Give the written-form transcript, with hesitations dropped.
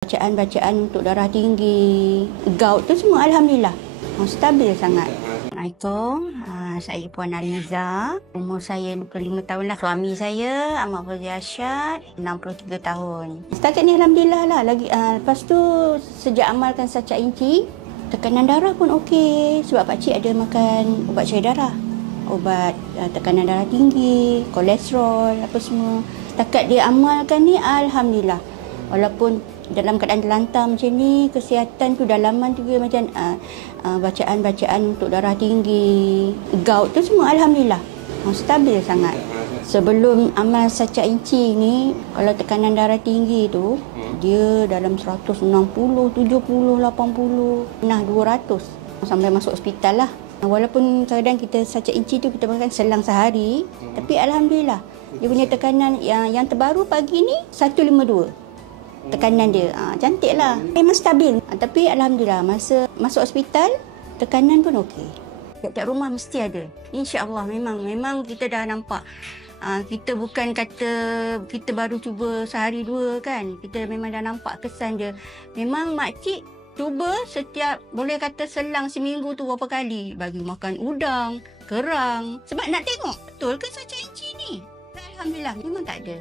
Bacaan untuk darah tinggi, gout tu semua Alhamdulillah. Stabil sangat. Assalamualaikum, saya Puan Aliza. Umur saya 25 tahun lah. Suami saya, Ahmad Fauzi Arsyad, 63 tahun. Setakat ni Alhamdulillah lah. Lepas tu, sejak amalkan Saca Inci, tekanan darah pun okey. Sebab pakcik ada makan ubat cair darah. Ubat tekanan darah tinggi, kolesterol, apa semua. Setakat dia amalkan ni, Alhamdulillah. Walaupun dalam keadaan terlantar macam ni, kesihatan tu, dalaman tu macam bacaan untuk darah tinggi, gout tu semua Alhamdulillah. Stabil sangat. Sebelum amal Saca Inci ni, kalau tekanan darah tinggi tu, dia dalam 160, 70, 80, pernah 200. Sampai masuk hospital lah. Walaupun kadang kita Saca Inci tu kita makan selang sehari, tapi Alhamdulillah. Dia punya tekanan yang terbaru pagi ni 152. Tekanan dia cantik lah. Memang stabil. Tapi Alhamdulillah masa masuk hospital tekanan pun okey. Tiap-tiap rumah mesti ada. InsyaAllah memang kita dah nampak. Kita bukan kata kita baru cuba sehari dua kan. Kita memang dah nampak kesan dia. Memang makcik cuba setiap boleh kata selang seminggu tu berapa kali. Bagi makan udang, kerang. Sebab nak tengok betul ke Saca Inci ni. Alhamdulillah memang tak ada.